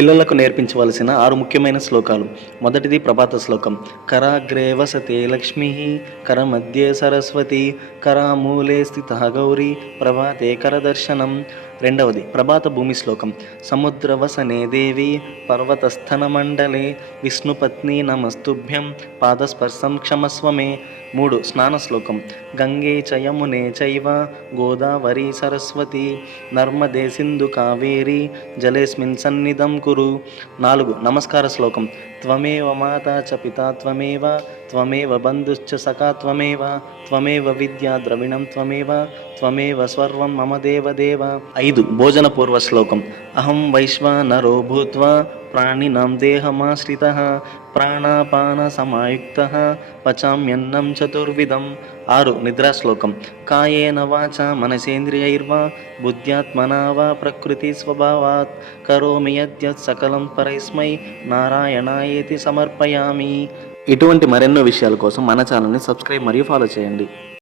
పిల్లలకు నేర్పించవలసిన 6 ముఖ్యమైన శ్లోకాలు. మొదటిది ప్రభాత శ్లోకం. కరాగ్రే వసతే లక్ష్మీ కరమధ్యే సరస్వతి కరామూలే స్థితః గౌరీ ప్రభాతే కరదర్శనం. రెండవది ప్రభాత భూమి శ్లోకం. సముద్రవసనే దేవి పర్వతస్థన మండలే విష్ణుపత్ని నమస్తుభ్యం పాదస్పర్శం క్షమస్వమే. 3 స్నాన శ్లోకం. గంగే చ యమునే చైవ గోదావరి సరస్వతి నర్మదే సింధు కావేరి జలేస్మిన్ సన్నిధం కురు. 4 నమస్కార శ్లోకం. త్వమేవ మాతా చ పితా త్వమేవ త్వమేవ బంధుశ్చ సఖా త్వమేవ త్వమేవ విద్యా ద్రవిణం త్వమేవ సర్వం మమ దేవదేవ. 5 భోజన పూర్వ శ్లోకం. అహం వైశ్వానరో భూత్వా ప్రాణినాం దేహమాశ్రితః ప్రాణాపాన సమాయుక్తః పచామ్యన్నం చతుర్విధం. 6 నిద్రా శ్లోకం. కాయేన వాచా మనసేంద్రియైర్వా బుద్ధ్యాత్మనా వా ప్రకృతి స్వభావాత్ కరోమి యద్యత్ సకలం పరస్మై నారాయణాయేతి సమర్పయామి. ఇటువంటి మరెన్నో విషయాల కోసం మన ఛానల్ని సబ్స్క్రైబ్ మరియు ఫాలో చేయండి.